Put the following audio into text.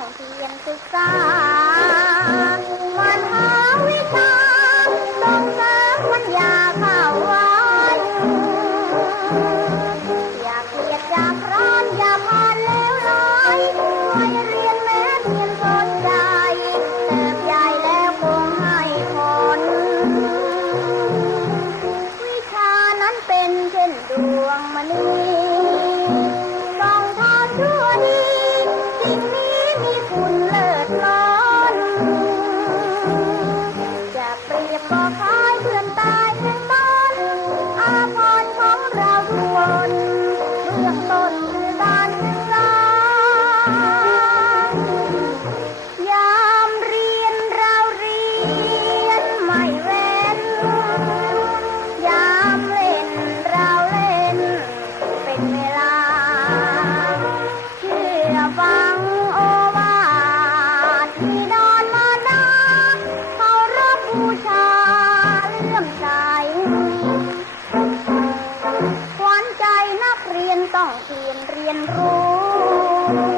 องเพียงศึกษามันหาวิชาต้องสร้ามปัญญาเข้าไว้อยากเรียนจากร้อนอย่าพานเล้วลอยควรเรียนแม้เพียงสนใจเติบใหญ่แล้วคงให้ผลวิชานั้นเป็นเช่นดวงมณี เรียนรู้ต้อ